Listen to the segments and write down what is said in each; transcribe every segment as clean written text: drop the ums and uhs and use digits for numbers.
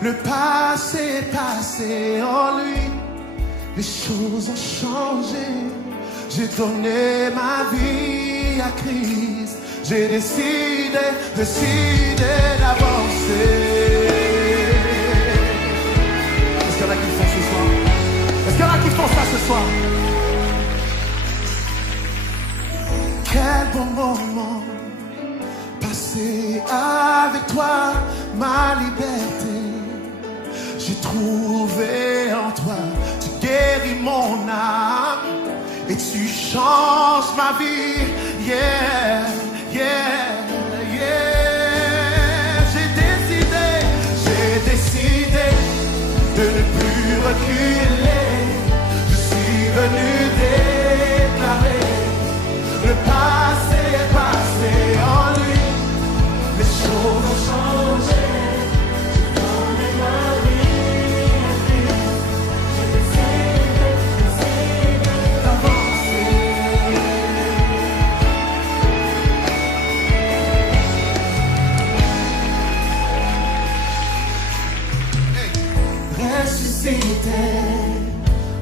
Le passé est passé en lui. Les choses ont changé. J'ai donné ma vie à Christ. J'ai décidé d'avancer. Est-ce qu'il y en a qui font ce soir? Est-ce qu'il y en a qui font ça ce soir? Quel bon moment passé avec toi, ma liberté. J'ai trouvé en toi, tu guéris mon âme et tu changes ma vie. Yeah, yeah, yeah. J'ai décidé de ne plus reculer. Je suis venu déclarer le passé est passé en lui. Les choses ont changé.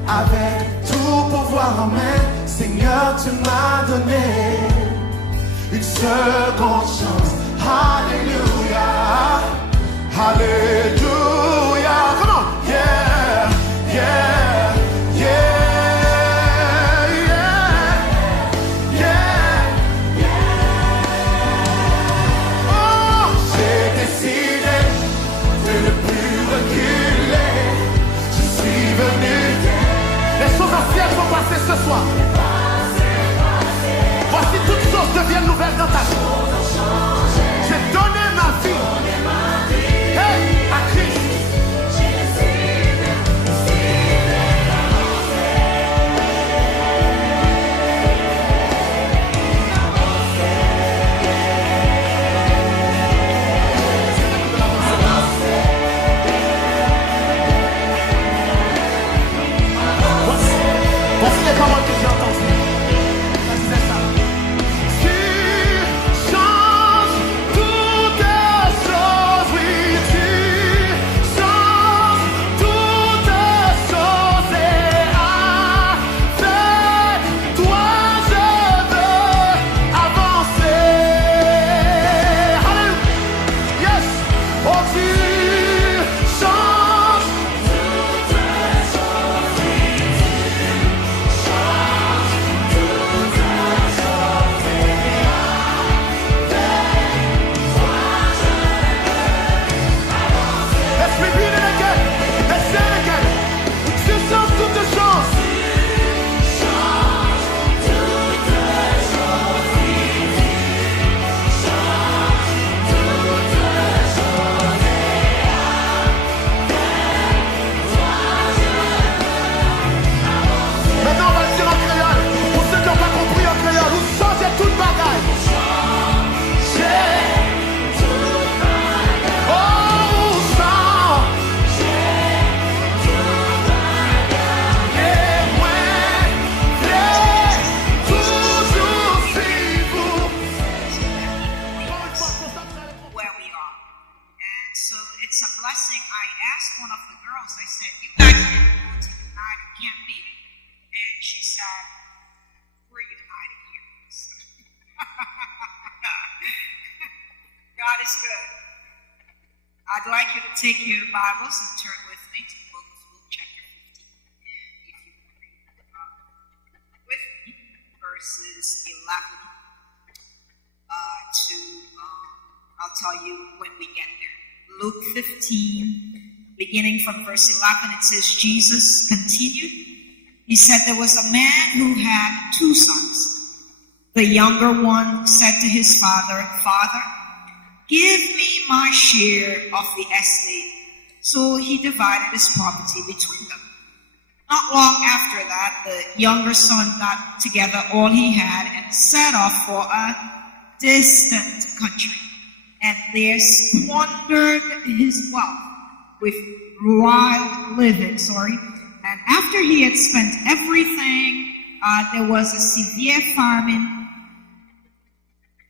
Avec tout pouvoir en main, Seigneur, tu m'as donné une seconde chance. Alléluia, Alléluia. Come on, yeah, yeah, yeah, yeah, yeah. Oh, j'ai décidé de ne plus reculer. Je suis venu. Les choses anciennes vont passer ce soir. Voici toutes choses deviennent nouvelles dans ta vie. J'ai donné ma vie, hey, à Christ. Voici les paroles que j'ai entendues. Ça disait ça. Tu changes toutes choses, oui, tu changes toutes choses. Et avec toi je veux avancer. Alléluia. Yes. Oh, tu changes toutes choses, oui. Let's repeat it again. Let's say it again. Tu changes toutes choses. Maintenant on va le dire en créole. Pour ceux qui n'ont pas compris en créole, vous changez toute bagaille. Oh, vous changez. Et moi, toujours suivre. Where we are. And so it's a blessing. I asked one of the girls, I said, you guys didn't go to United Camp meeting? And she said, we're united here. God is good. I'd like you to take your Bibles and turn with me to the book of Luke chapter 15. And if you can read with me, verses 11 I'll tell you when we get there. Luke 15, beginning from verse 11, it says, Jesus continued. He said there was a man who had 2 sons. The younger one said to his father, Father, give me my share of the estate. So he divided his property between them. Not long after that, the younger son got together all he had and set off for a distant country, and there squandered his wealth with wild living. And after he had spent everything, there was a severe famine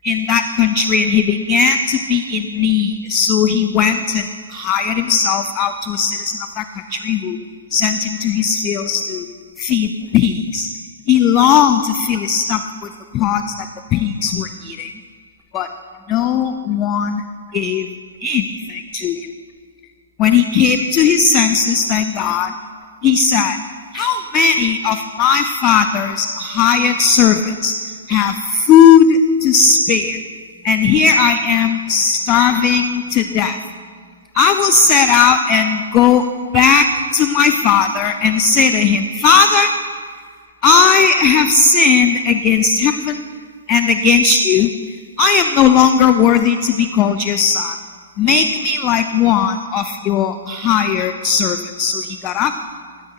in that country, and he began to be in need. So he went and hired himself out to a citizen of that country who sent him to his fields to feed pigs. He longed to fill his stomach with the pods that the pigs were eating, but no one gave anything to him. When he came to his senses, thank God, he said, "How many of my father's hired servants have food to spare, and here I am starving to death? I will set out and go back to my father and say to him, 'Father, I have sinned against heaven and against you. I am no longer worthy to be called your son. Make me like one of your hired servants.' So he got up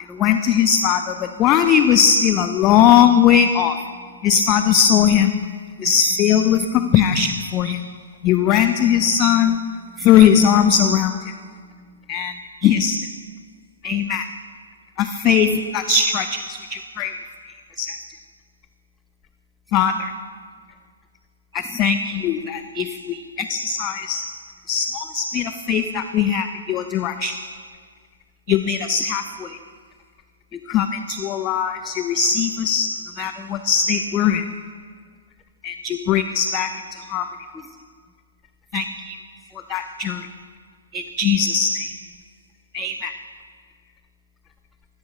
and went to his father. But while he was still a long way off, his father saw him, was filled with compassion for him. He ran to his son, threw his arms around him, and kissed him." Amen. A faith that stretches. Would you pray with me this afternoon? Father, I thank you that if we exercise the smallest bit of faith that we have in your direction, you meet us halfway. You come into our lives, you receive us no matter what state we're in, and you bring us back into harmony with you. Thank you for that journey. In Jesus' name, amen.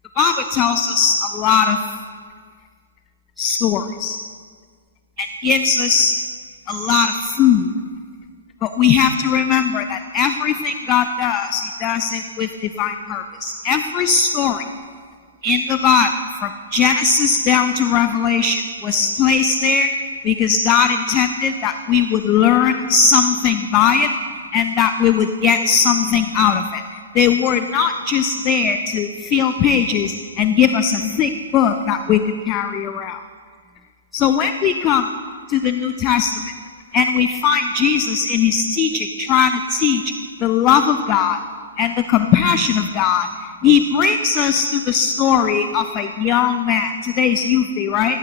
The Bible tells us a lot of stories and gives us a lot of food. But we have to remember that everything God does, he does it with divine purpose. Every story in the Bible, from Genesis down to Revelation, was placed there because God intended that we would learn something by it and that we would get something out of it. They were not just there to fill pages and give us a thick book that we could carry around. So when we come to the New Testament and we find Jesus in his teaching, trying to teach the love of God and the compassion of God, he brings us to the story of a young man. Today's Youth Day, right?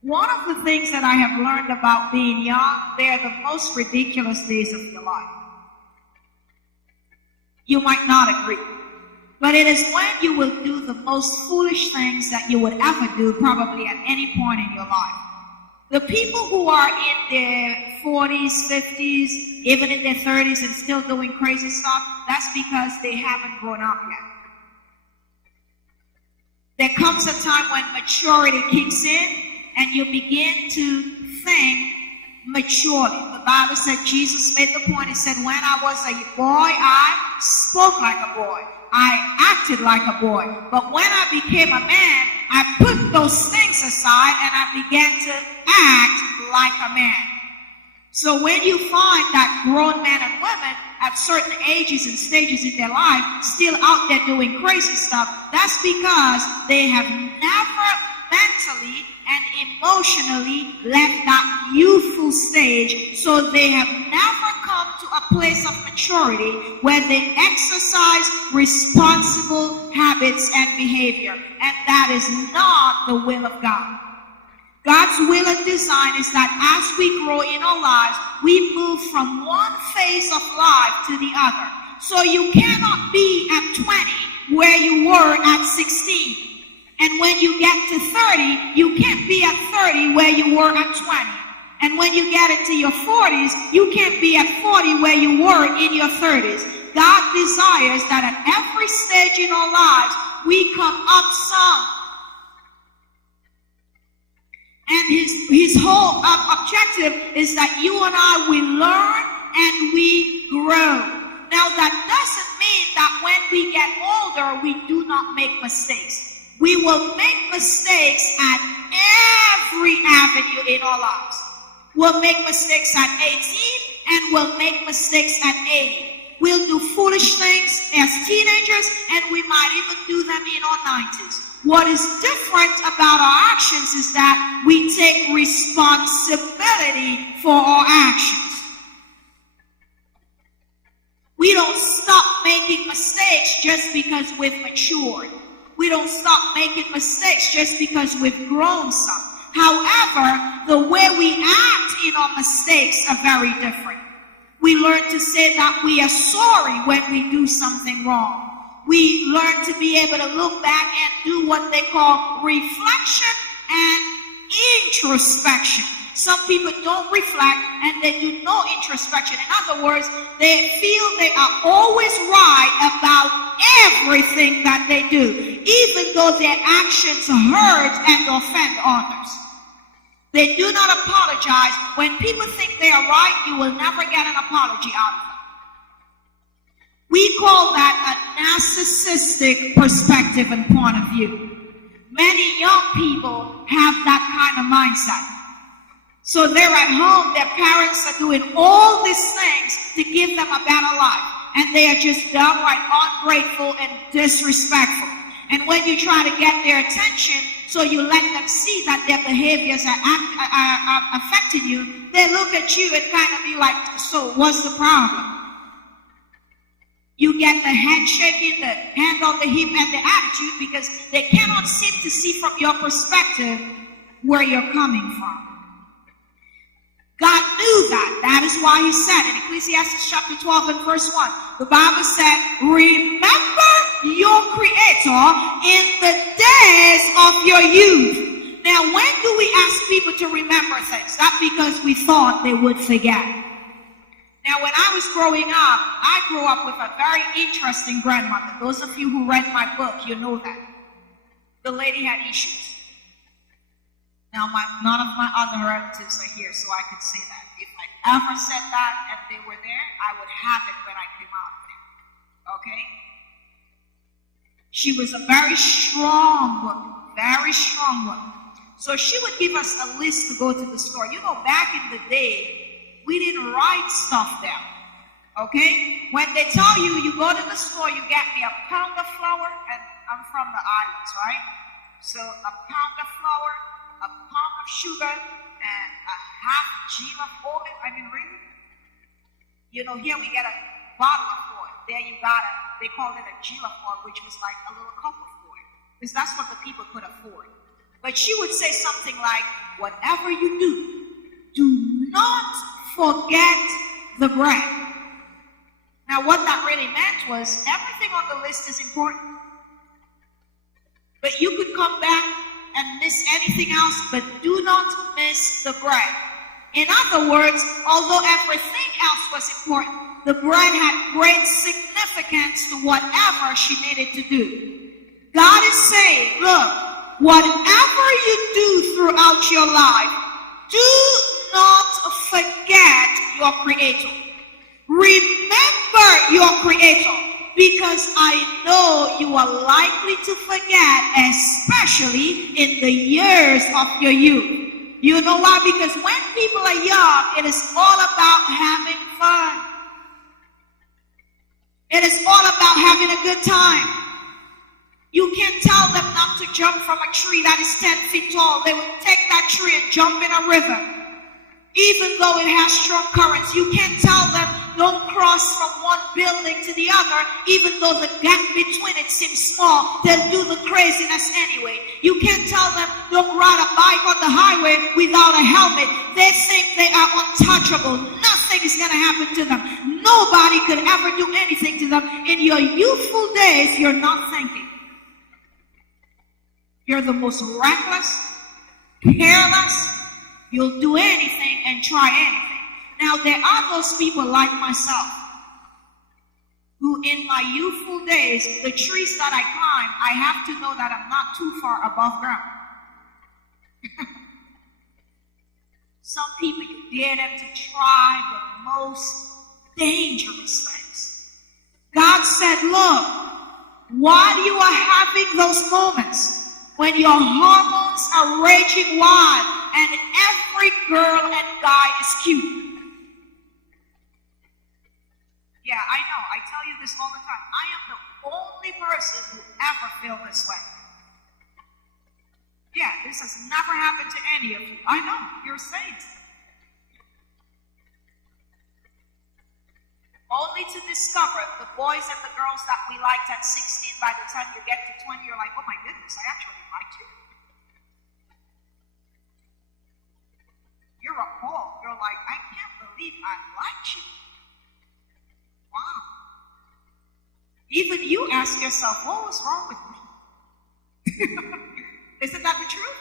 One of the things that I have learned about being young, they are the most ridiculous days of your life. You might not agree, but it is when you will do the most foolish things that you would ever do, probably at any point in your life. The people who are in their 40s, 50s, even in their 30s and still doing crazy stuff, that's because they haven't grown up yet. There comes a time when maturity kicks in and you begin to think maturely. The Bible said, Jesus made the point, he said, when I was a boy, I spoke like a boy. I acted like a boy. But when I became a man, I put those things aside and I began to act like a man. So when you find that grown men and women at certain ages and stages in their life still out there doing crazy stuff, that's because they have never mentally and emotionally left that youthful stage, so they have never come to a place of maturity where they exercise responsible habits and behavior, and that is not the will of God. God's will and design is that as we grow in our lives, we move from one phase of life to the other. So you cannot be at 20 where you were at 16. And when you get to 30, you can't be at 30 where you were at 20. And when you get into your 40s, you can't be at 40 where you were in your 30s. God desires that at every stage in our lives, we come up some. And his whole objective is that you and I, we learn and we grow. Now, that doesn't mean that when we get older, we do not make mistakes. We will make mistakes at every avenue in our lives. We'll make mistakes at 18 and we'll make mistakes at 80. We'll do foolish things as teenagers and we might even do them in our 90s. What is different about our actions is that we take responsibility for our actions. We don't stop making mistakes just because we've matured. We don't stop making mistakes just because we've grown some. However, the way we act in our mistakes are very different. We learn to say that we are sorry when we do something wrong. We learn to be able to look back and do what they call reflection and introspection. Some people don't reflect and they do no introspection. In other words, they feel they are always right about everything that they do, even though their actions hurt and offend others. They do not apologize. When people think they are right, you will never get an apology out of them. We call that a narcissistic perspective and point of view. Many young people have that kind of mindset. So they're at home, their parents are doing all these things to give them a better life. And they are just downright ungrateful and disrespectful. And when you try to get their attention, so you let them see that their behaviors are affecting you, they look at you and kind of be like, so what's the problem? You get the head shaking, the hand on the hip, and the attitude because they cannot seem to see from your perspective where you're coming from. God knew that. That is why he said in Ecclesiastes chapter 12 and verse 1, the Bible said, remember your Creator in the days of your youth. Now, when do we ask people to remember things? Not because we thought they would forget. Now, when I was growing up, I grew up with a very interesting grandmother. Those of you who read my book, you know that. The lady had issues. Now, none of my other relatives are here, so I could say that. If I ever said that and they were there, I would have it when I came out there. Okay? She was a very strong woman. Very strong woman. So she would give us a list to go to the store. You know, back in the day, we didn't write stuff down. Okay? When they tell you, you go to the store, you get me a pound of flour, and I'm from the islands, right? So a pound of flour, a pound of sugar, and a half gin of oil. I mean, really? You know, here we get a bottle of oil. There you got it. They called it a gin of oil, which was like a little cup of oil. Because that's what the people could afford. But she would say something like, whatever you do not forget the bread. Now, what that really meant was everything on the list is important. But you could come back and miss anything else, but do not miss the bread. In other words, although everything else was important, the bread had great significance to whatever she needed to do. God is saying, look, whatever you do throughout your life, do not forget your Creator. Remember your Creator, because I know you are likely to forget, especially in the years of your youth. You know why? Because when people are young, it is all about having fun. It is all about having a good time. You can't tell them not to jump from a tree that is 10 feet tall. They will take that tree and jump in a river. Even though it has strong currents, you can't tell them don't cross from one building to the other, even though the gap between it seems small. They'll do the craziness anyway. You can't tell them don't ride a bike on the highway without a helmet. They think they are untouchable. Nothing is going to happen to them. Nobody could ever do anything to them. In your youthful days, you're not thinking. You're the most reckless, careless. You'll do anything and try anything. Now, there are those people like myself who in my youthful days, the trees that I climb, I have to know that I'm not too far above ground. Some people, you dare them to try the most dangerous things. God said, look, while you are having those moments when your hormones are raging wild and every girl and guy is cute. Yeah, I know. I tell you this all the time. I am the only person who ever feel this way. Yeah, this has never happened to any of you. I know. You're saints. Only to discover the boys and the girls that we liked at 16, by the time you get to 20, you're like, oh my goodness, I actually liked you. You're appalled. You're like, I can't believe I liked you. Wow. Even you ask yourself, what was wrong with me? Isn't that the truth?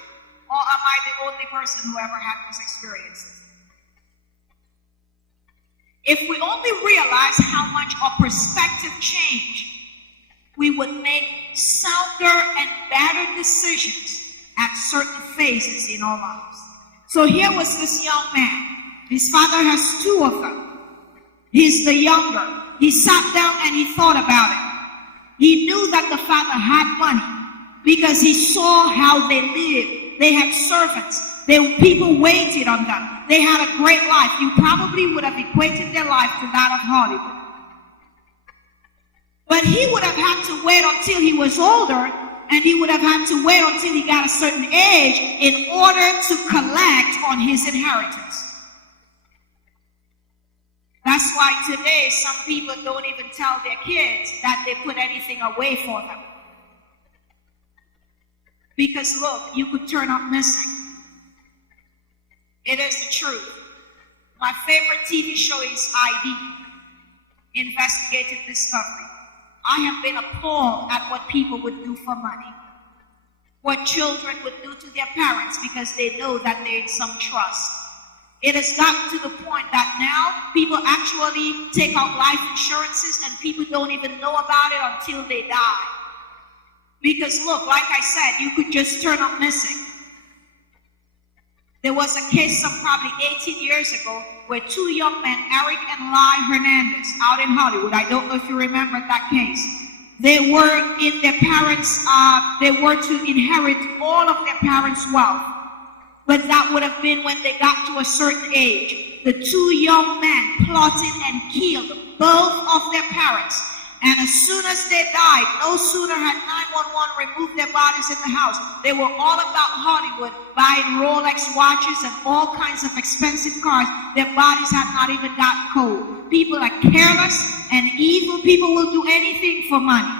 Or am I the only person who ever had those experiences? If we only realize how much our perspective changed, we would make sounder and better decisions at certain phases in our lives. So here was this young man. His father has two of them. He's the younger. He sat down and he thought about it. He knew that the father had money because he saw how they lived. They had servants. People waited on them. They had a great life. You probably would have equated their life to that of Hollywood. But he would have had to wait until he was older, and he would have had to wait until he got a certain age in order to collect on his inheritance. That's why today some people don't even tell their kids that they put anything away for them. Because look, you could turn up missing. It is the truth. My favorite TV show is ID, Investigative Discovery. I have been appalled at what people would do for money. What children would do to their parents because they know that they're in some trust. It has gotten to the point that now people actually take out life insurances and people don't even know about it until they die. Because look, like I said, you could just turn up missing. There was a case some probably 18 years ago where two young men, Eric and Lai Hernandez, out in Hollywood. I don't know if you remember that case. They were in their parents' they were to inherit all of their parents' wealth. But that would have been when they got to a certain age. The two young men plotted and killed both of their parents. And as soon as they died, no sooner had 911 removed their bodies in the house. They were all about Hollywood, buying Rolex watches and all kinds of expensive cars. Their bodies had not even gotten cold. People are careless and evil. People will do anything for money.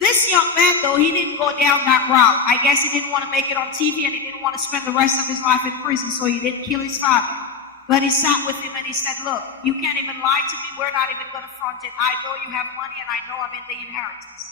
This young man, though, he didn't go down that route. I guess he didn't want to make it on TV and he didn't want to spend the rest of his life in prison, so he didn't kill his father. But he sat with him and he said, look, you can't even lie to me. We're not even going to front it. I know you have money and I know I'm in the inheritance.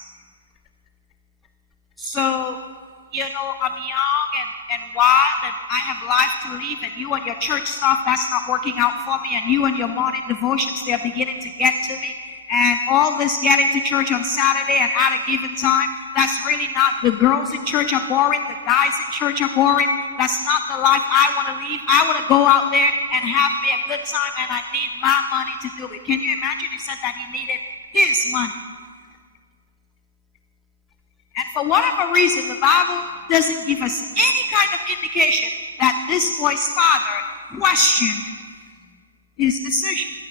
So, you know, I'm young and wild and I have life to live, and you and your church stuff, that's not working out for me, and you and your morning devotions, they're beginning to get to me. And all this getting to church on Saturday and at a given time, that's really not, the girls in church are boring, the guys in church are boring. That's not the life I want to live. I want to go out there and have me a good time, and I need my money to do it. Can you imagine? He said that he needed his money. And for whatever reason, the Bible doesn't give us any kind of indication that this boy's father questioned his decision.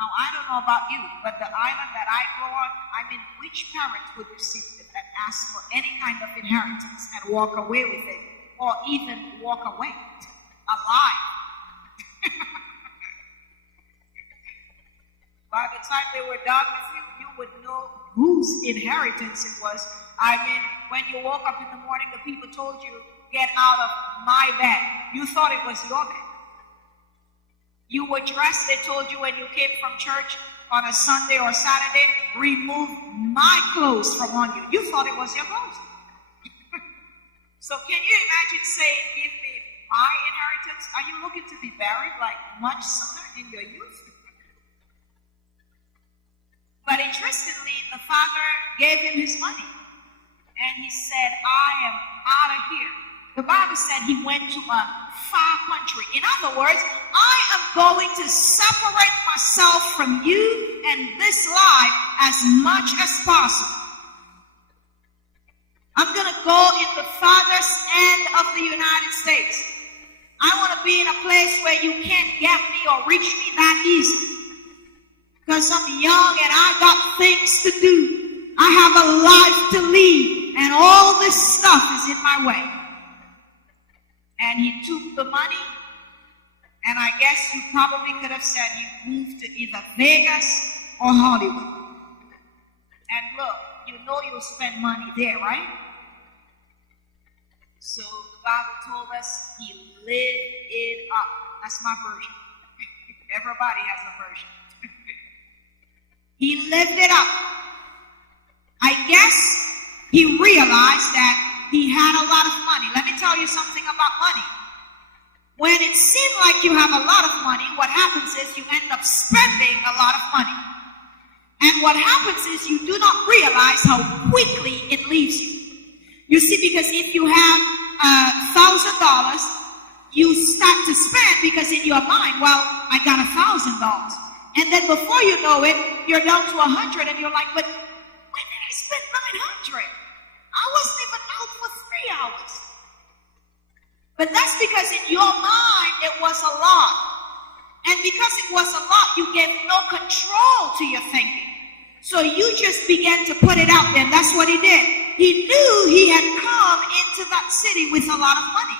Now, I don't know about you, but the island that I grew on, I mean, which parent would receive it and ask for any kind of inheritance and walk away with it, or even walk away alive? By the time they were done with you, you would know whose inheritance it was. I mean, when you woke up in the morning, the people told you, get out of my bed. You thought it was your bed. You were dressed, they told you when you came from church on a Sunday or Saturday, remove my clothes from on you. You thought it was your clothes. So can you imagine saying, give me my inheritance? Are you looking to be buried like much sooner in your youth? But interestingly, the father gave him his money. And he said, I am out of here. The Bible said he went to a far country. In other words, I am going to separate myself from you and this life as much as possible. I'm going to go in the farthest end of the United States. I want to be in a place where you can't get me or reach me that easy. Because I'm young and I got things to do. I have a life to lead, and all this stuff is in my way. And he took the money, and I guess you probably could have said he moved to either Vegas or Hollywood. And look, you know you'll spend money there, right? So the Bible told us he lived it up. That's my version. Everybody has a version. He lived it up. I guess he realized that he had a lot of money. Let me tell you something about money. When it seems like you have a lot of money, what happens is you end up spending a lot of money. And what happens is you do not realize how quickly it leaves you. You see, because if you have $1,000, you start to spend because in your mind, well, I got $1,000. And then before you know it, you're down to 100 and you're like, but when did I spend 900? I wasn't even out for 3 hours. But that's because in your mind, it was a lot. And because it was a lot, you gave no control to your thinking. So you just began to put it out there. And that's what he did. He knew he had come into that city with a lot of money.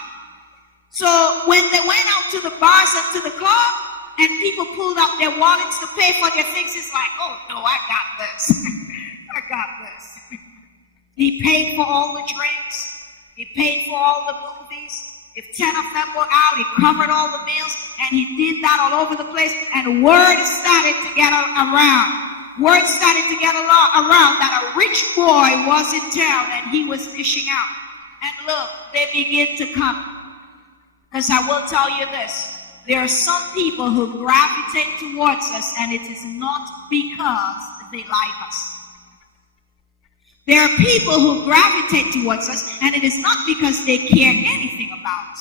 So when they went out to the bars and to the club, and people pulled out their wallets to pay for their things, it's like, oh no, I got this. I got this. He paid for all the drinks. He paid for all the movies. If 10 of them were out, he covered all the meals, and he did that all over the place, and word started to get around. Word started to get around that a rich boy was in town, and he was fishing out. And look, they begin to come. Because I will tell you this, there are some people who gravitate towards us, and it is not because they like us. There are people who gravitate towards us, and it is not because they care anything about us.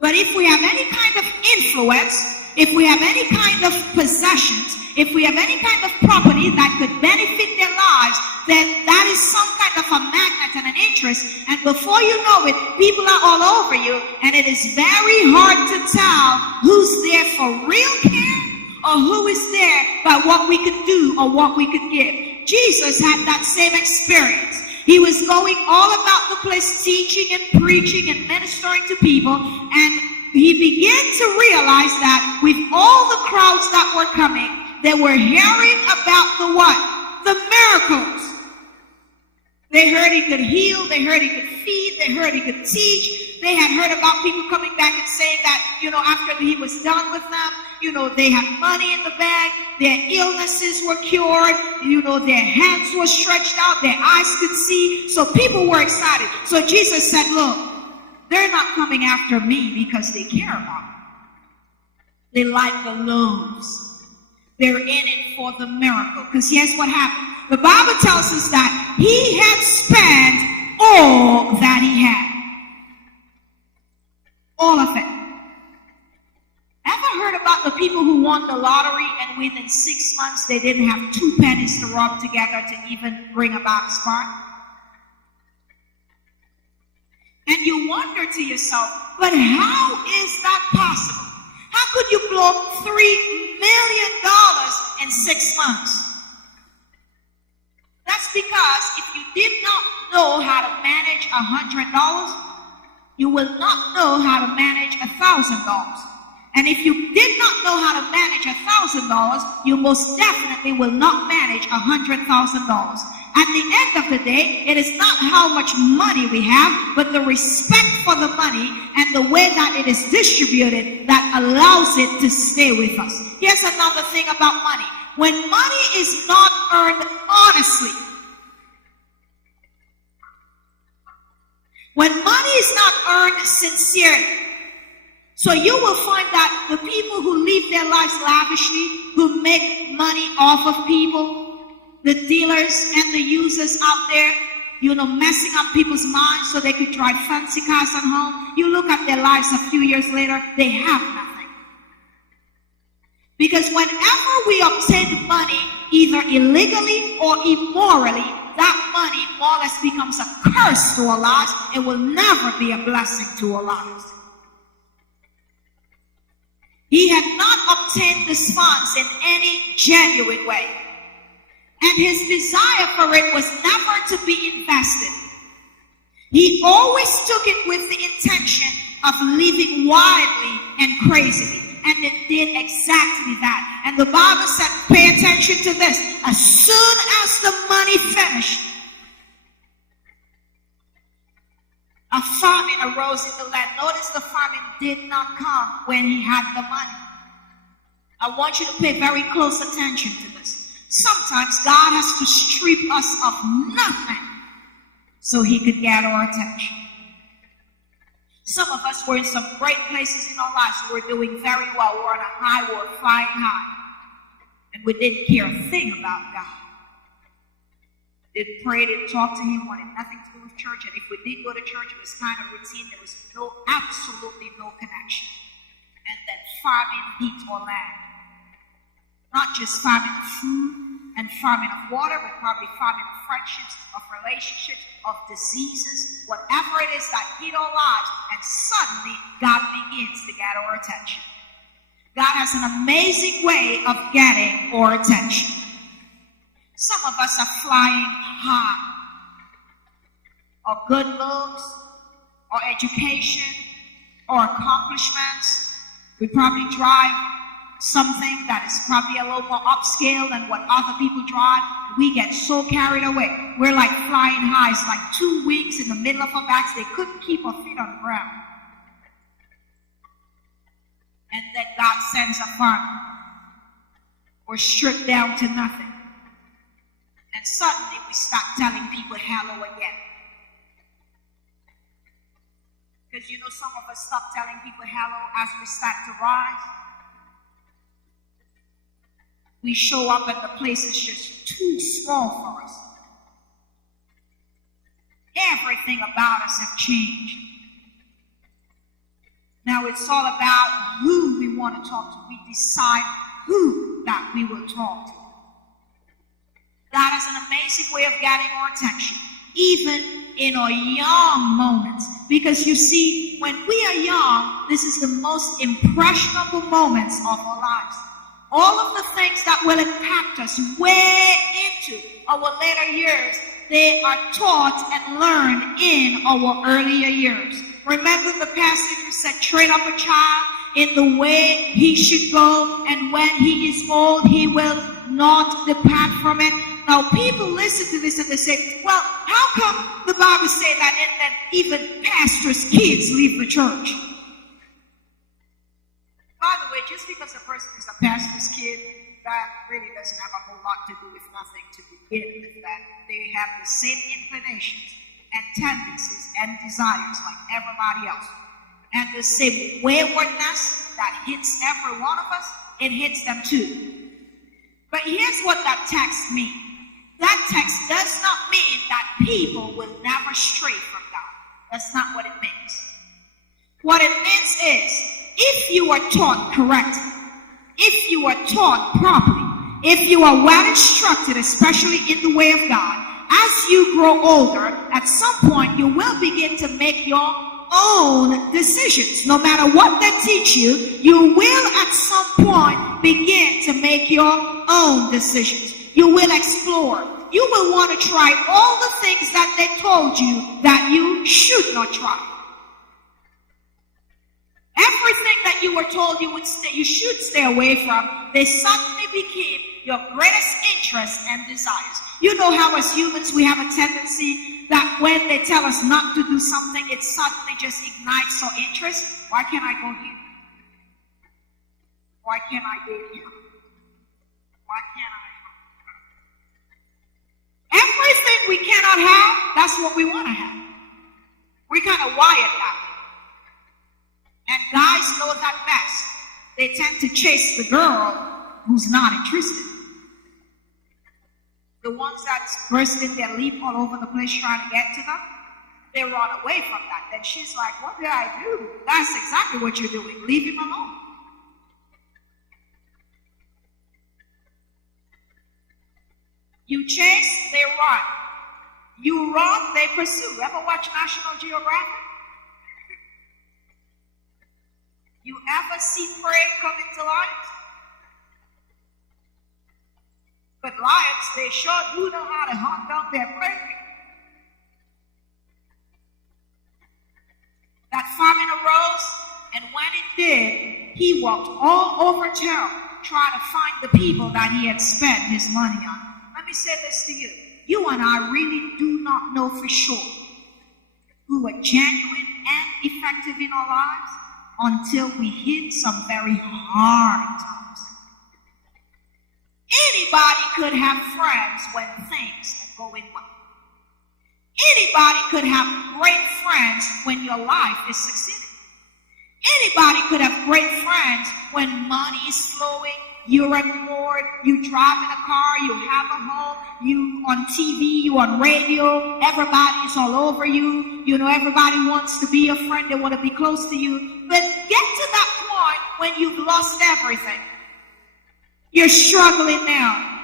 But if we have any kind of influence, if we have any kind of possessions, if we have any kind of property that could benefit their lives, then that is some kind of a magnet and an interest. And before you know it, people are all over you, and it is very hard to tell who's there for real care or who is there by what we could do or what we could give. Jesus had that same experience. He was going all about the place teaching and preaching and ministering to people, and he began to realize that with all the crowds that were coming, they were hearing about the what? The miracles. They heard he could heal, they heard he could feed, they heard he could teach. They had heard about people coming back and saying that, after he was done with them, they had money in the bank, their illnesses were cured, their hands were stretched out, their eyes could see. So people were excited. So Jesus said, look, they're not coming after me because they care about me. They like the loaves. They're in it for the miracle. Because here's what happened. The Bible tells us that he had spent all that he had. All of it. Ever heard about the people who won the lottery and within 6 months they didn't have 2 pennies to rub together to even bring about a spark? And you wonder to yourself, but how is that possible? How could you blow $3 million in 6 months? That's because if you did not know how to manage $100, you will not know how to manage $1,000. And if you did not know how to manage $1,000, you most definitely will not manage $100,000. At the end of the day, it is not how much money we have, but the respect for the money and the way that it is distributed that allows it to stay with us. Here's another thing about money. When money is not earned honestly, when money is not earned sincerely, so you will find that the people who live their lives lavishly, who make money off of people, the dealers and the users out there, messing up people's minds so they could drive fancy cars at home. You look at their lives a few years later, they have nothing. Because whenever we obtain money, either illegally or immorally, that money more or less becomes a curse to our lives. It will never be a blessing to our lives. He had not obtained these funds in any genuine way. And his desire for it was never to be invested. He always took it with the intention of living wildly and crazily. And it did exactly that. And the Bible said, pay attention to this. As soon as the money finished, a famine arose in the land. Notice the famine did not come when he had the money. I want you to pay very close attention to this. Sometimes God has to strip us of nothing so he could get our attention. Some of us were in some great places in our lives. We were doing very well. We were on a high. We were flying high. And we didn't care a thing about God. Didn't pray, didn't talk to him, wanted nothing to do with church. And if we did go to church, it was kind of routine. There was absolutely no connection. And then famine hit our land. Not just famine of food and famine of water, but probably famine of friendships, of relationships, of diseases, whatever it is that hit our lives. And suddenly, God begins to get our attention. God has an amazing way of getting our attention. Some of us are flying high. Our good looks, our education, our accomplishments. We probably drive something that is probably a little more upscale than what other people drive. We get so carried away. We're like flying high. It's like 2 weeks in the middle of our backs. They couldn't keep our feet on the ground. And then God sends a famine. We're stripped down to nothing. And suddenly we start telling people hello again. Because you know, some of us stop telling people hello as we start to rise. We show up and the place is just too small for us. Everything about us have changed. Now it's all about who we want to talk to. We decide who that we will talk to. God has an amazing way of getting our attention, even in our young moments. Because you see, when we are young, this is the most impressionable moments of our lives. All of the things that will impact us way into our later years, they are taught and learned in our earlier years. Remember the passage that said, train up a child in the way he should go, and when he is old, he will not depart from it. Now, people listen to this and they say, well, how come the Bible say that, and then even pastors' kids leave the church? By the way, just because a person is a pastor's kid, that really doesn't have a whole lot to do with nothing to begin with. That they have the same inclinations and tendencies and desires like everybody else. And the same waywardness that hits every one of us, it hits them too. But here's what that text means. That text does not mean that people will never stray from God. That's not what it means. What it means is, if you are taught correctly, if you are taught properly, if you are well instructed, especially in the way of God, as you grow older, at some point you will begin to make your own decisions. No matter what they teach you, you will at some point begin to make your own decisions. You will explore. You will want to try all the things that they told you that you should not try. Everything that you were told you should stay away from, they suddenly became your greatest interests and desires. You know how as humans we have a tendency that when they tell us not to do something, it suddenly just ignites our interest. Why can't I go here? Why can't I date him? Why can't I? Everything we cannot have, that's what we want to have. We're kind of wired that way. And guys know that best. They tend to chase the girl who's not interested. The ones that's bursting their lip all over the place trying to get to them, they run away from that. Then she's like, what did I do? That's exactly what you're doing. Leave him alone. You chase, they run. You run, they pursue. Ever watch National Geographic? You ever see prey coming to lions? But lions, they sure do know how to hunt down their prey. That famine arose, and when it did, he walked all over town trying to find the people that he had spent his money on. Let me say this to you. You and I really do not know for sure who are genuine and effective in our lives until we hit some very hard times. could have friends when things are going well. Anybody could have great friends when your life is succeeding. Anybody could have great friends when money is flowing, you're on board, you drive in a car, you have a home, you on TV, you on radio, everybody's all over you. You know, everybody wants to be your friend, they want to be close to you. But get to that point when you've lost everything. You're struggling now.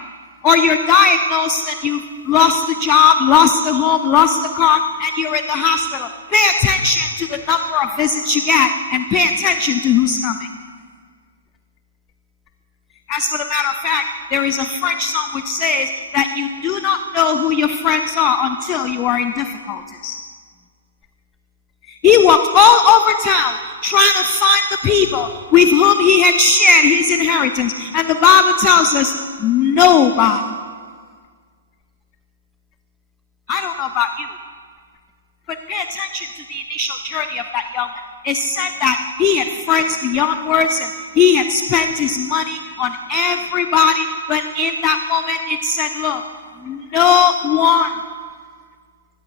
Or you're diagnosed and you've lost the job, lost the home, lost the car, and you're in the hospital. Pay attention to the number of visits you get and pay attention to who's coming. As for the matter of fact, there is a French song which says that you do not know who your friends are until you are in difficulties. He walked all over town trying to find the people with whom he had shared his inheritance. And the Bible tells us, nobody. I don't know about you, but pay attention to the initial journey of that young man. It said that he had friends beyond words and he had spent his money on everybody. But in that moment, it said, look, no one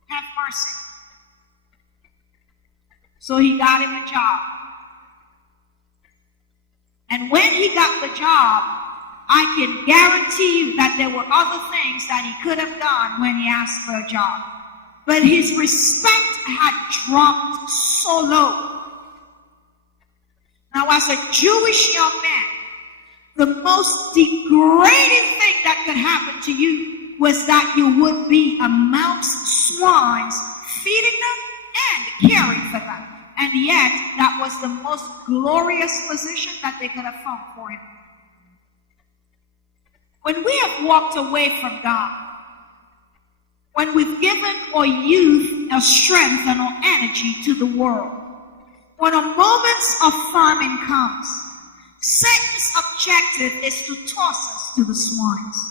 have mercy. So he got him a job. And when he got the job, I can guarantee you that there were other things that he could have done when he asked for a job. But his respect had dropped so low. Now, as a Jewish young man, the most degrading thing that could happen to you was that you would be amongst swines, feeding them and caring for them. And yet, that was the most glorious position that they could have found for him. When we have walked away from God, when we've given our youth, our strength, and our energy to the world, when a moment of famine comes, Satan's objective is to toss us to the swines.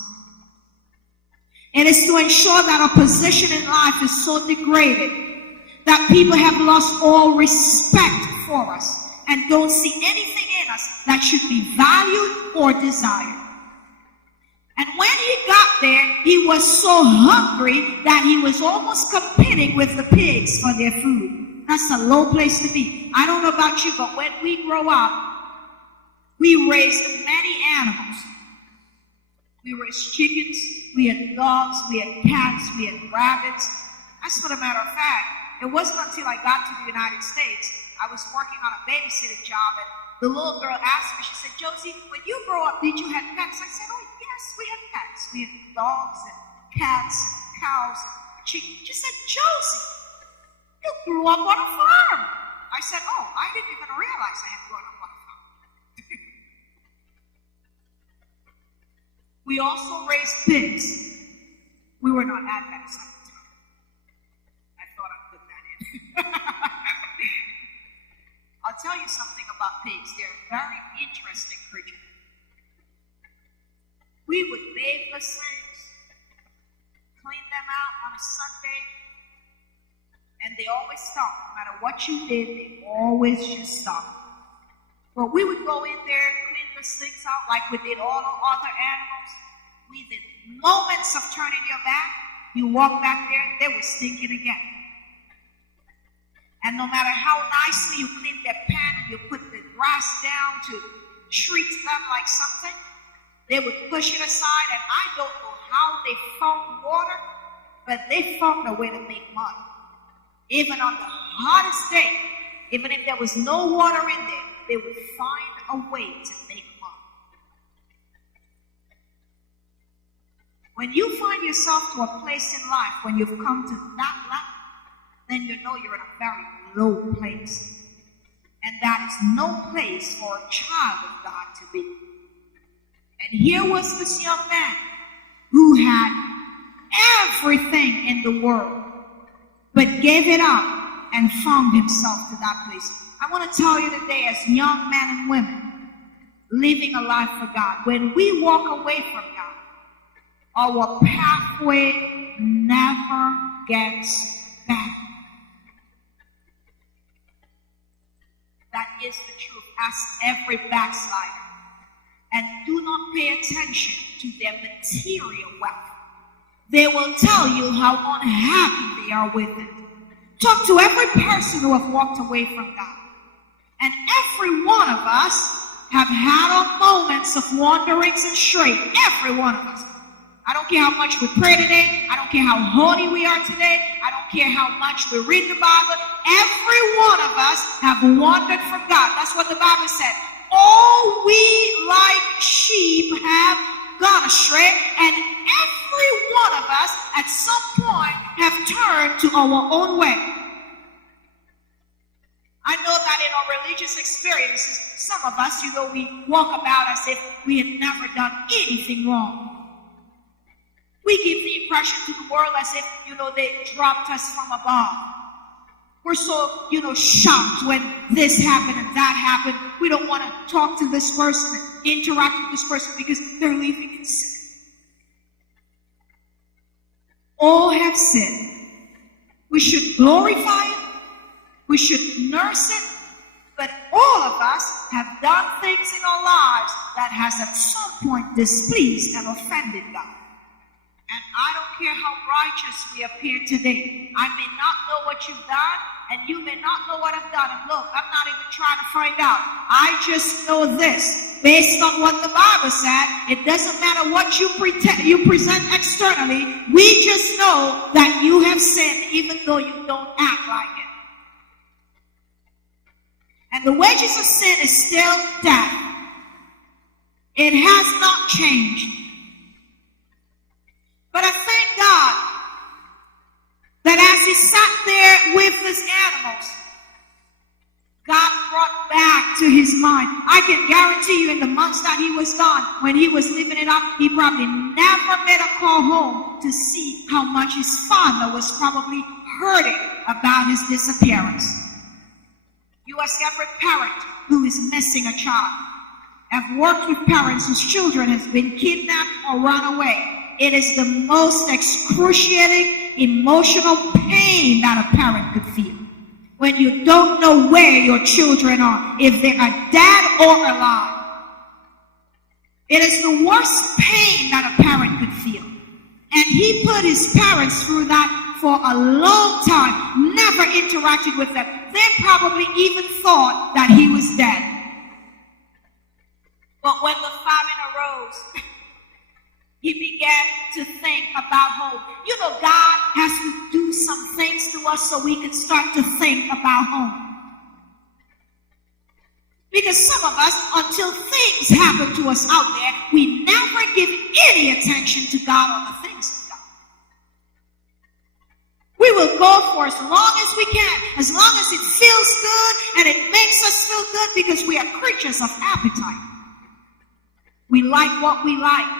It is to ensure that our position in life is so degraded that people have lost all respect for us and don't see anything in us that should be valued or desired. And when he got there, he was so hungry that he was almost competing with the pigs for their food. That's a low place to be. I don't know about you, but when we grow up, we raised many animals. We raised chickens, we had dogs, we had cats, we had rabbits. As for the matter of fact, it wasn't until I got to the United States, I was working on a babysitting job, and the little girl asked me, she said, Josie, when you grow up, did you have pets? I said, oh yes, we had pets. We had dogs and cats and cows and chickens. She said, Josie, you grew up on a farm. I said, oh, I didn't even realize I had grown up on a farm. We also raised pigs. We were not Adventist at the time. I thought I'd put that in. I'll tell you something about pigs. They're very interesting creatures. We would bathe the things, clean them out on a Sunday, and they always stop. No matter what you did, they always just stop. But we would go in there, clean the things out like we did all the other animals. Within moments of turning your back, you walk back there, they were stinking again. And no matter how nicely you clean their pen and you put the grass down to treat them like something, they would push it aside, and I don't know how they found water, but they found a way to make mud. Even on the hottest day, even if there was no water in there, they would find a way to make mud. When you find yourself to a place in life, when you've come to that level, then you know you're in a very low place. And that is no place for a child of God to be. And here was this young man who had everything in the world, but gave it up and found himself to that place. I want to tell you today, as young men and women living a life for God, when we walk away from God, our pathway never gets better. That is the truth. Ask every backslider. and do not pay attention to their material wealth. They will tell you how unhappy they are with it. Talk to every person who have walked away from God. And every one of us have had our moments of wanderings and straying. Every one of us. I don't care how much we pray today. I don't care how holy we are today. I don't care how much we read the Bible. Every one of us have wandered from God. That's what the Bible said. All we like sheep have gone astray, and every one of us at some point have turned to our own way. I know that in our religious experiences, some of us, we walk about as if we had never done anything wrong. We give the impression to the world as if, they dropped us from above. We're so, shocked when this happened and that happened. We don't want to talk to this person and interact with this person because they're living in sin. All have sinned. We should glorify it. We should nurse it. But all of us have done things in our lives that has at some point displeased and offended God. And I don't care how righteous we appear today. I may not know what you've done, and you may not know what I've done. And look, I'm not even trying to find out. I just know this. Based on what the Bible said, it doesn't matter what you present externally. We just know that you have sinned, even though you don't act like it. And the wages of sin is still death. It has not changed. But I thank God that as he sat there with his animals, God brought back to his mind. I can guarantee you in the months that he was gone, when he was living it up, he probably never made a call home to see how much his father was probably hurting about his disappearance. You ask every parent who is missing a child. I've worked with parents whose children has been kidnapped or run away. It is the most excruciating emotional pain that a parent could feel. When you don't know where your children are, if they are dead or alive. It is the worst pain that a parent could feel. And he put his parents through that for a long time, never interacted with them. They probably even thought that he was dead. But when the famine arose, he began to think about home. God has to do some things to us so we can start to think about home. Because some of us, until things happen to us out there, we never give any attention to God or the things of God. We will go for as long as we can, as long as it feels good and it makes us feel good, because we are creatures of appetite. We like what we like.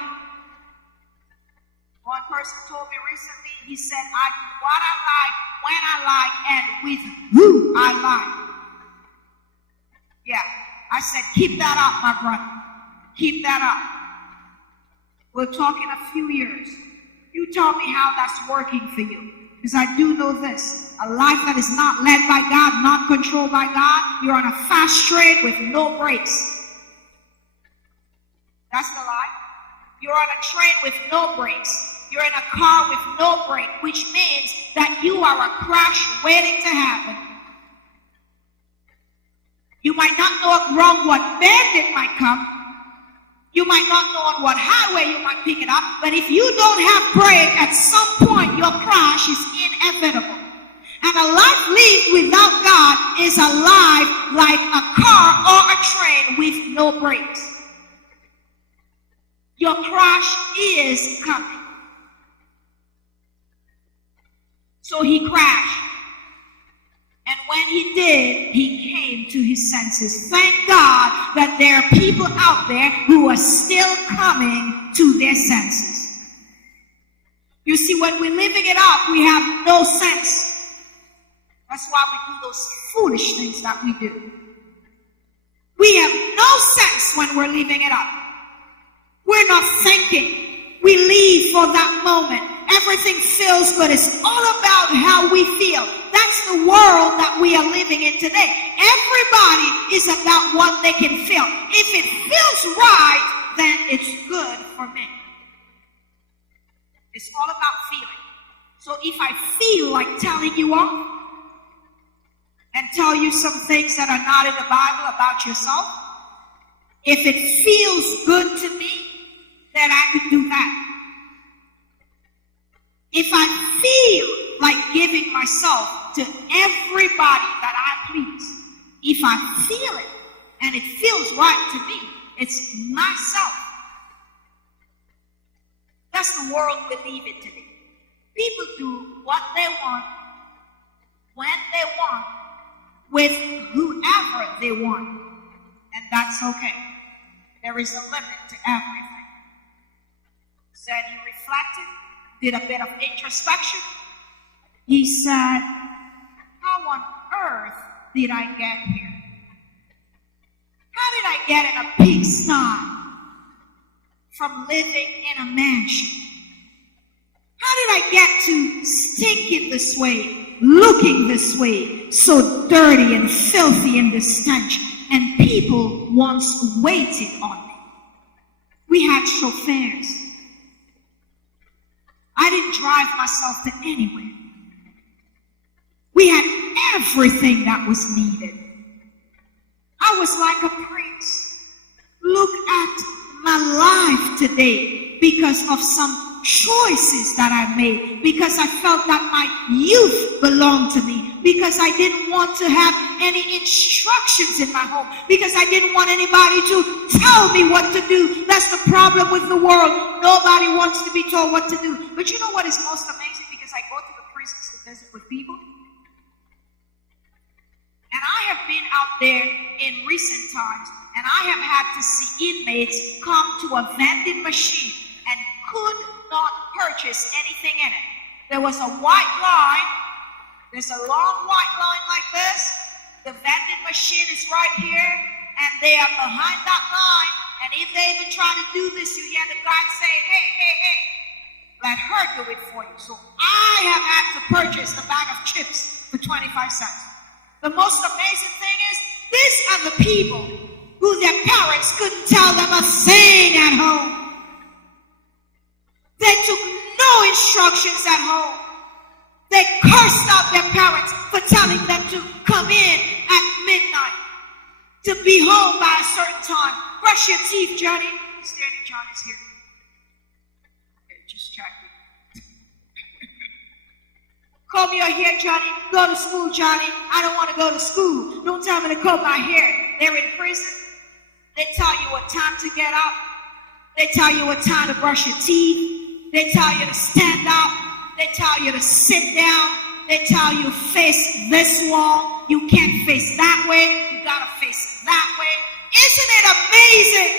One person told me recently, he said, I do what I like, when I like, and with who I like. Yeah, I said, keep that up, my brother. Keep that up. We'll talk in a few years. You tell me how that's working for you. Because I do know this. A life that is not led by God, not controlled by God, you're on a fast train with no brakes. That's the life. You're on a train with no brakes. You're in a car with no brake, which means that you are a crash waiting to happen. You might not know around what bend it might come. You might not know on what highway you might pick it up. But if you don't have brake, at some point your crash is inevitable. And a life lived without God is a life like a car or a train with no brakes. Your crash is coming. So he crashed. And when he did, he came to his senses. Thank God that there are people out there who are still coming to their senses. You see, when we're living it up, we have no sense. That's why we do those foolish things that we do. We have no sense when we're living it up. We're not thinking. We live for that moment. Everything feels good. It's all about how we feel. That's the world that we are living in today. Everybody is about what they can feel. If it feels right, then it's good for me. It's all about feeling. So if I feel like telling you off and tell you some things that are not in the Bible about yourself, if it feels good to me, then I could do that. If I feel like giving myself to everybody that I please, if I feel it and it feels right to me, it's myself. That's the world we live in today. People do what they want, when they want, with whoever they want. And that's okay. There is a limit to everything. So he reflected, did a bit of introspection. He said, how on earth did I get here? How did I get in a pigsty from living in a mansion? How did I get to stinking this way, looking this way, so dirty and filthy in the stench, and people once waited on me? We had chauffeurs. I didn't drive myself to anywhere. We had everything that was needed. I was like a prince. Look at my life today because of some choices that I made, because I felt that my youth belonged to me, because I didn't want to have any instructions in my home, because I didn't want anybody to tell me what to do. That's the problem with the world. Nobody wants to be told what to do. But you know what is most amazing? Because I go to the prisons to visit with people, and I have been out there in recent times, and I have had to see inmates come to a vending machine and could not purchase anything in it. There was a white line. There's a long white line like this. The vending machine is right here, and they are behind that line. And if they even try to do this, you hear the guy say, hey, let her do it for you. So I have had to purchase a bag of chips for 25 cents. The most amazing thing is, these are the people who their parents couldn't tell them a thing at home. They took no instructions at home. They cursed out their parents for telling them to come in at midnight, to be home by a certain time. Brush your teeth, Johnny. Is there any Johnny's here? Okay, just checking. Comb your hair, Johnny. Go to school, Johnny. I don't want to go to school. Don't tell me to comb my hair. They're in prison. They tell you what time to get up. They tell you what time to brush your teeth. They tell you to stand up. They tell you to sit down. They tell you face this wall. You can't face that way. You gotta face that way. Isn't it amazing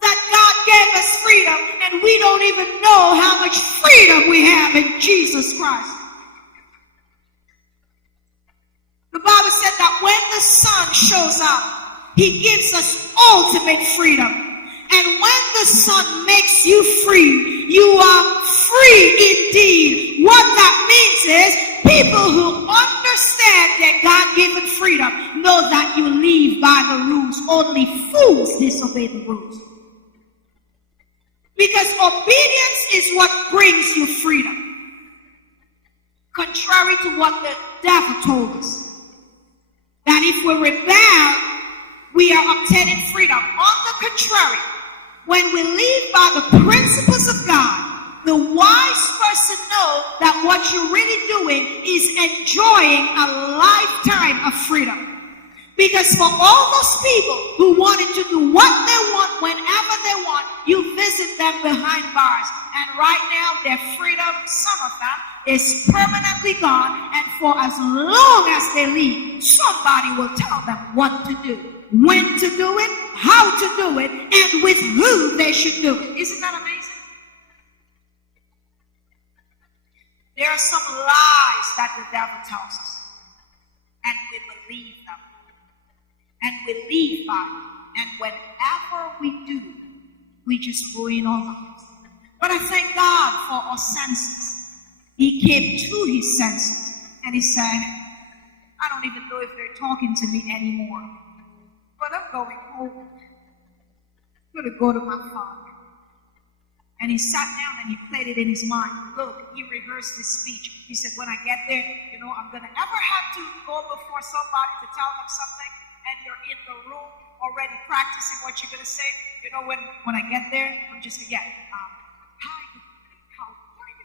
that God gave us freedom and we don't even know how much freedom we have in Jesus Christ? The Bible said that when the Son shows up, He gives us ultimate freedom. And when the Son makes you free, you are free indeed. What that means is, people who understand their God-given freedom know that you live by the rules. Only fools disobey the rules. Because obedience is what brings you freedom. Contrary to what the devil told us, that if we rebel, we are obtaining freedom. On the contrary, when we live by the principles of God, the wise person knows that what you're really doing is enjoying a lifetime of freedom. Because for all those people who wanted to do what they want, whenever they want, you visit them behind bars. And right now, their freedom, some of them, is permanently gone. And for as long as they live, somebody will tell them what to do, when to do it, how to do it, and with who they should do it. Isn't that amazing? There are some lies that the devil tells us, and we believe them, and we live by them, and whenever we do, we just ruin our lives. But I thank God for our senses. He came to his senses, and he said, I don't even know if they're talking to me anymore, but I'm going home. I'm going to go to my father. And he sat down and he played it in his mind. Look, he rehearsed his speech. He said, when I get there, I'm going to ever have to go before somebody to tell them something, and you're in the room already practicing what you're going to say. When I get there, I'm just going to, hi, how are you?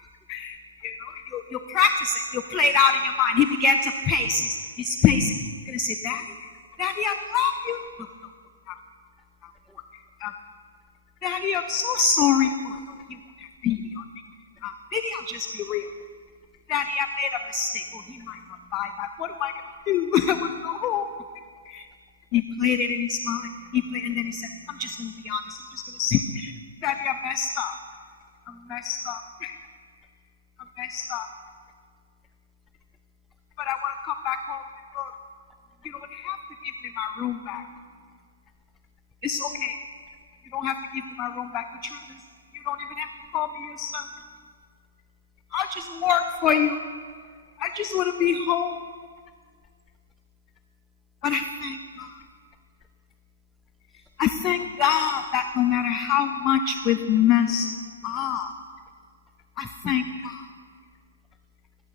You'll practice it. You'll play it out in your mind. He began to pace. He's pacing. He's going to say, Daddy, I love you. No, not more. Daddy, I'm so sorry. Oh, you won't have pity on me. Maybe I'll just be real. Daddy, I made a mistake. Oh, he might not buy that. What am I going to do? I want to go home. He played it in his mind. And then he said, I'm just going to be honest. I'm just going to say, Daddy, I messed up. I'm messed up. But I want to come back home and look. You don't have to give me my room back. It's okay. You don't have to give me my room back. The truth is, you don't even have to call me your son. I'll just work for you. I just want to be home. But I thank God. I thank God that no matter how much we've messed up, I thank God.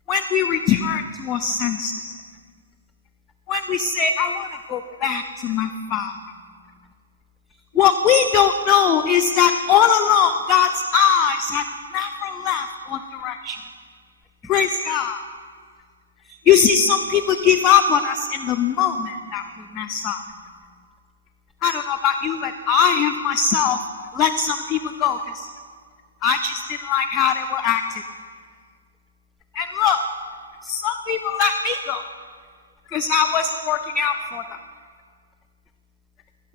When we return to our senses, when we say, I want to go back to my Father, what we don't know is that all along God's eyes had never left one direction. Praise God. You see, some people give up on us in the moment that we mess up. I don't know about you, but I have myself let some people go because I just didn't like how they were acting. And look, some people let me go because I wasn't working out for them.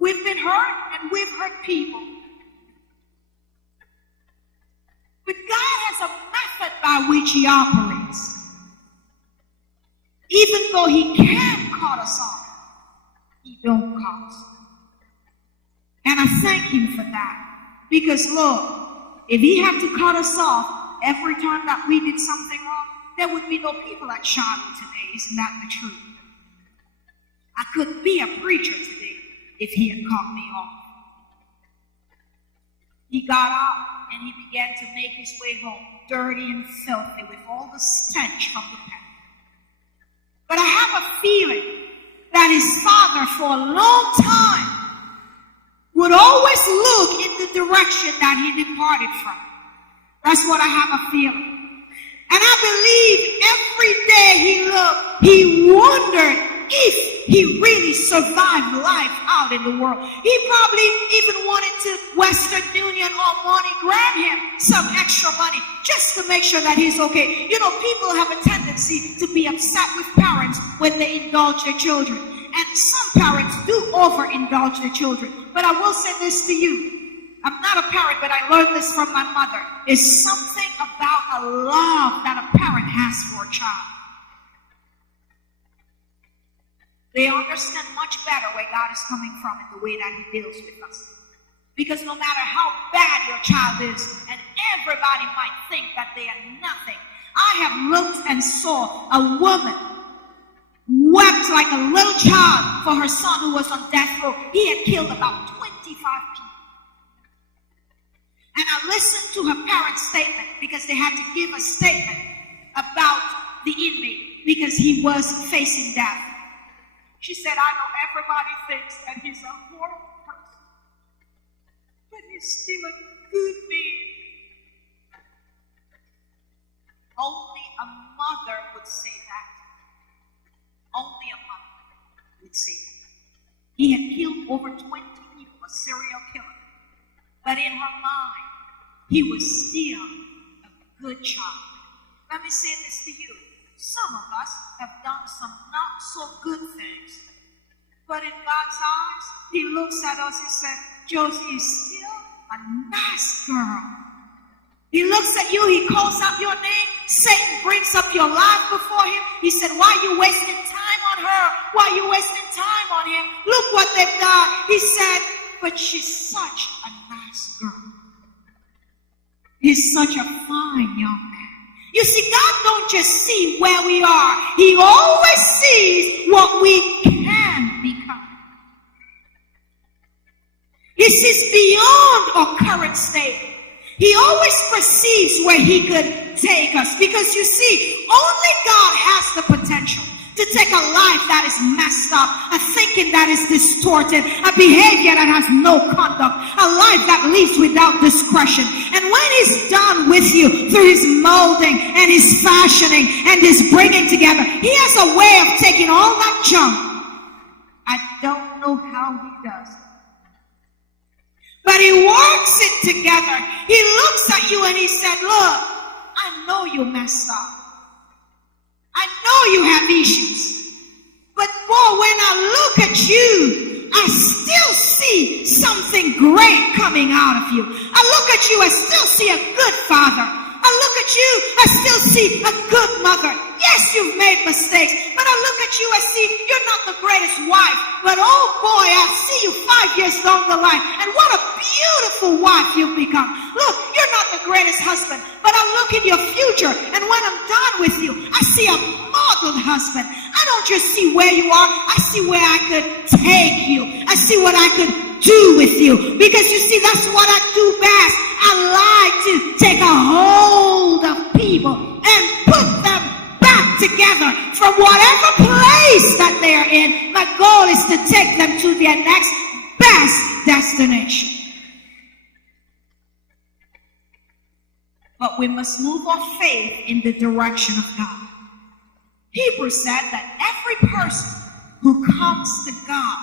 We've been hurt and we've hurt people. But God has a method by which He operates. Even though He can cut us off, He don't cut us. And I thank Him for that. Because look, if He had to cut us off every time that we did something wrong, there would be no people at Shiloh today. Isn't that the truth? I couldn't be a preacher today if He had cut me off. He got up and he began to make his way home, dirty and filthy with all the stench from the pen. But I have a feeling that his father for a long time would always look in the direction that he departed from. That's what I have a feeling. And I believe every day he looked, he wondered if he really survived life out in the world. He probably even wanted to Western Union or MoneyGram him some extra money just to make sure that he's okay. You know, people have a tendency to be upset with parents when they indulge their children. And some parents do overindulge their children. But I will say this to you. I'm not a parent, but I learned this from my mother. There's something about a love that a parent has for a child. They understand much better where God is coming from and the way that He deals with us. Because no matter how bad your child is, and everybody might think that they are nothing. I have looked and saw a woman wept like a little child for her son who was on death row. He had killed about 25 people. And I listened to her parents' statement because they had to give a statement about the inmate because he was facing death. She said, I know everybody thinks that he's a horrible person, but he's still a good man. Only a mother would say that. Only a mother would say that. He had killed over 20 people, a serial killer. But in her mind, he was still a good child. Let me say this to you. Some of us have done some not so good things. But in God's eyes, He looks at us and said, Josie is still a nice girl. He looks at you, He calls out your name. Satan brings up your life before Him. He said, why are you wasting time on her? Why are you wasting time on him? Look what they've done. He said, but she's such a nice girl. He's such a fine young man. You see, God don't just see where we are. He always sees what we can become. He He sees beyond our current state. He always perceives where he could take us, because you see, only God has the potential to take a life that is messed up, a thinking that is distorted, a behavior that has no conduct, a life that lives without discretion. And when he's done with you through his molding and his fashioning and his bringing together, he has a way of taking all that junk. I don't know how he does it, but he works it together. He looks at you and he said, look, I know you messed up. I know you have issues, but boy, when I look at you, I still see something great coming out of you. I look at you, I still see a good father. I look at you, I still see a good mother. Yes, you've made mistakes, but I look at you, I see you're not the greatest wife, but oh boy, I see you 5 years down the line, and what a beautiful wife you've become. Look, you're not the greatest husband, but I look in your future, and when I'm done with you, I see a modeled husband. I don't just see where you are, I see where I could take you. I see what I could do with you, because you see, that's what I do best. I like to take a hold of people and put them back together from whatever place that they're in. My goal is to take them to their next best destination. But we must move our faith in the direction of God. Hebrews said that every person who comes to God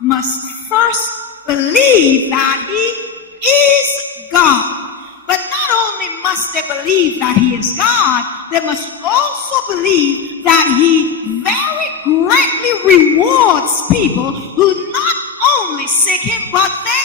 must first believe that he is God. But not only must they believe that he is God, they must also believe that he very greatly rewards people who not only seek him, but they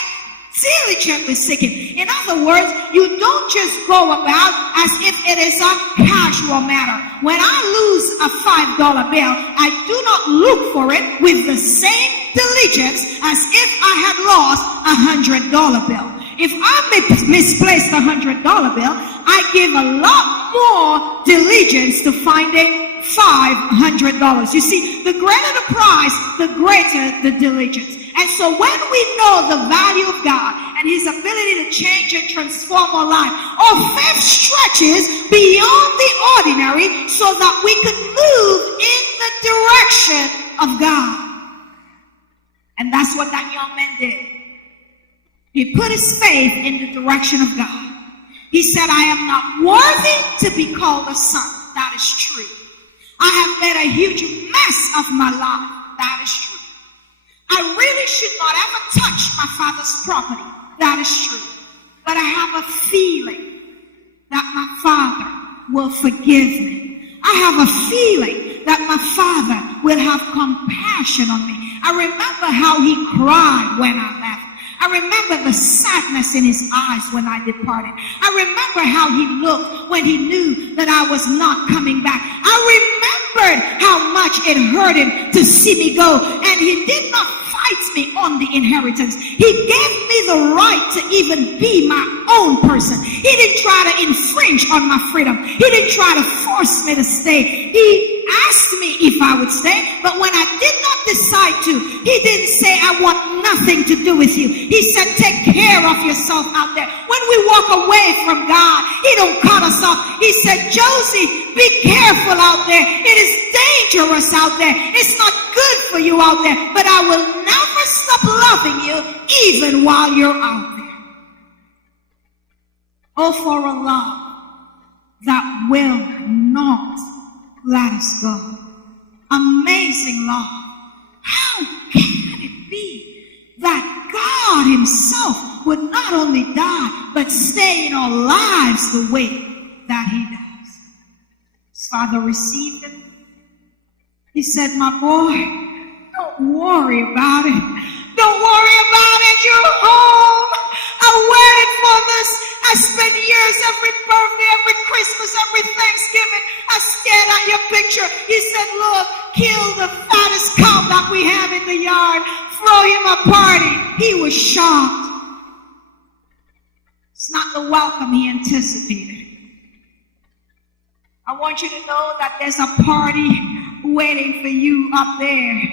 diligently seek him. In other words, you don't just go about as if it is a casual matter. When I lose a $5 bill, I do not look for it with the same diligence as if I had lost a $100 bill. If I misplaced a $100 bill, I give a lot more diligence to finding $500. You see, the greater the prize, the greater the diligence. And so when we know the value of God and his ability to change and transform our life, our faith stretches beyond the ordinary so that we could move in the direction of God. And that's what that young man did. He put his faith in the direction of God. He said, I am not worthy to be called a son. That is true. I have made a huge mess of my life. That is true. I really should not ever touch my father's property. That is true. But I have a feeling that my father will forgive me. I have a feeling that my father will have compassion on me. I remember how he cried when I left. I remember the sadness in his eyes when I departed. I remember how he looked when he knew that I was not coming back. I remembered how much it hurt him to see me go, and he did not fight me on the inheritance. He gave me the right to even be my own person. He didn't try to infringe on my freedom. He didn't try to force me to stay. He asked me if I would stay, but when I did not decide to, he didn't say, I want nothing to do with you. He said, take care of yourself out there. When we walk away from God, he don't cut us off. He said, Josie, be careful out there. It is dangerous out there. It's not good for you out there, but I will never stop loving you even while you're out there. Oh, for a love that will not let us go. Amazing love. How can it be that God himself would not only die, but stay in our lives the way that he does? His father received him. He said, my boy, don't worry about it. Don't worry about it. You're home. I waited for this. I spent years, every birthday, every Christmas, every Thanksgiving. I stared at your picture. He said, look, kill the fattest cow that we have in the yard. Throw him a party. He was shocked. It's not the welcome he anticipated. I want you to know that there's a party waiting for you up there.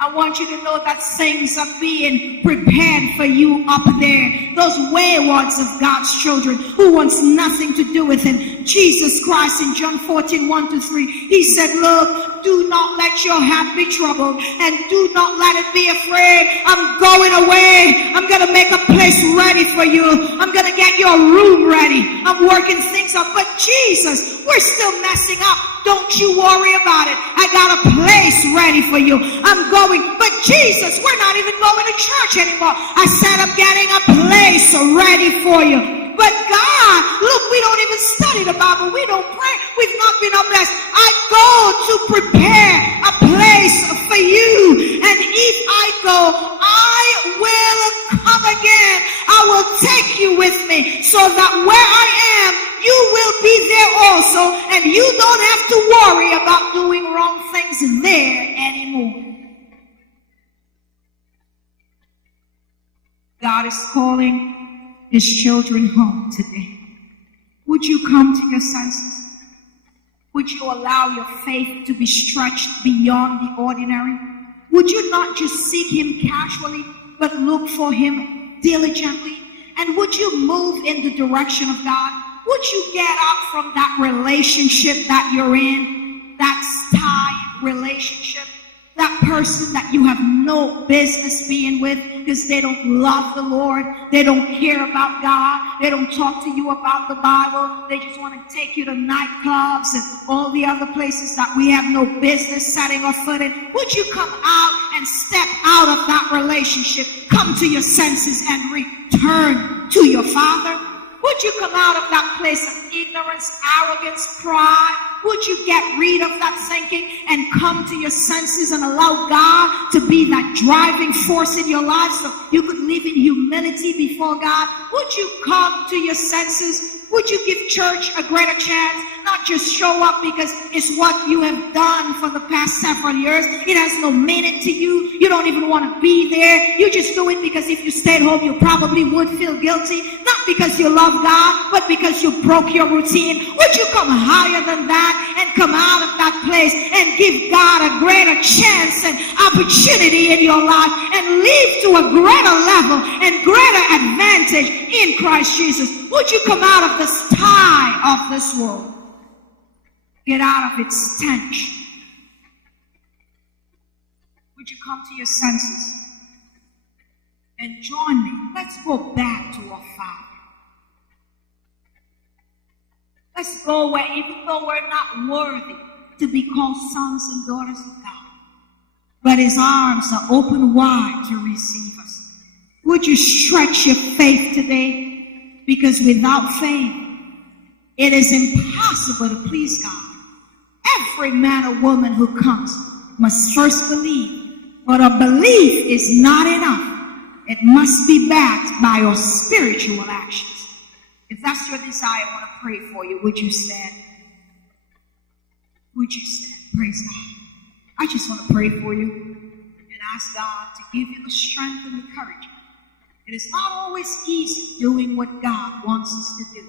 I want you to know that things are being prepared for you up there. Those waywards of God's children who wants nothing to do with him. Jesus Christ in John 14:1-3, he said, look, do not let your heart be troubled and do not let it be afraid. I'm going away. I'm going to make a place ready for you. I'm going to get your room ready. I'm working things up. But Jesus, we're still messing up. Don't you worry about it. I got a place ready for you. I'm going. But Jesus, we're not even going to church anymore. I said I'm getting a place ready for you. But God, look, we don't even study the Bible. We don't pray. We've not been blessed. I go to prepare a place for you. And if I go, I will come again. I will take you with me so that where I am, you will be there also. And you don't have to worry about doing wrong things there anymore. God is calling his children home today. Would you come to your senses? Would you allow your faith to be stretched beyond the ordinary? Would you not just seek him casually, but look for him diligently? And would you move in the direction of God? Would you get up from that relationship that you're in, that tie relationship, that person that you have no business being with because they don't love the Lord, they don't care about God, they don't talk to you about the Bible, they just want to take you to nightclubs and all the other places that we have no business setting our foot in? Would you come out and step out of that relationship, come to your senses and return to your Father? Would you come out of that place of ignorance, arrogance, pride? Would you get rid of that thinking and come to your senses and allow God to be that driving force in your life so you could live in humility before God? Would you come to your senses? Would you give church a greater chance? Not just show up because it's what you have done for the past several years. It has no meaning to you. You don't even want to be there. You just do it because if you stayed home, you probably would feel guilty. Not because you love God, but because you broke your routine. Would you come higher than that and come out of that place and give God a greater chance and opportunity in your life and live to a greater level and greater advantage in Christ Jesus? Would you come out of the tie of this world? Get out of its stench. Would you come to your senses and join me? Let's go back to our Father. Let's go where, even though we're not worthy to be called sons and daughters of God, but his arms are open wide to receive us. Would you stretch your faith today? Because without faith, it is impossible to please God. Every man or woman who comes must first believe, but a belief is not enough. It must be backed by your spiritual actions. If that's your desire, I want to pray for you. Would you stand? Would you stand? Praise God. I just want to pray for you and ask God to give you the strength and the courage. It is not always easy doing what God wants us to do,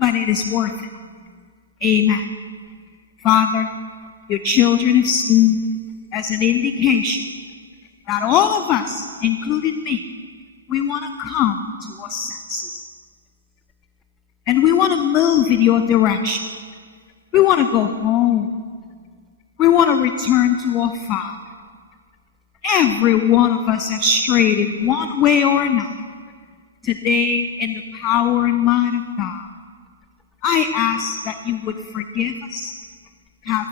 but it is worth it. Amen. Father, your children have stood as an indication that all of us, including me, we want to come to our senses. And we want to move in your direction. We want to go home. We want to return to our Father. Every one of us have strayed in one way or another. Today, in the power and might of God, I ask that you would forgive us, have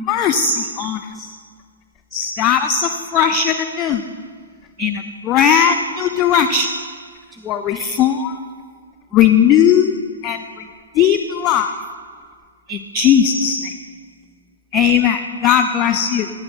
mercy on us, start us afresh and anew in a brand new direction to a reformed, renewed, and redeemed life in Jesus' name. Amen. God bless you.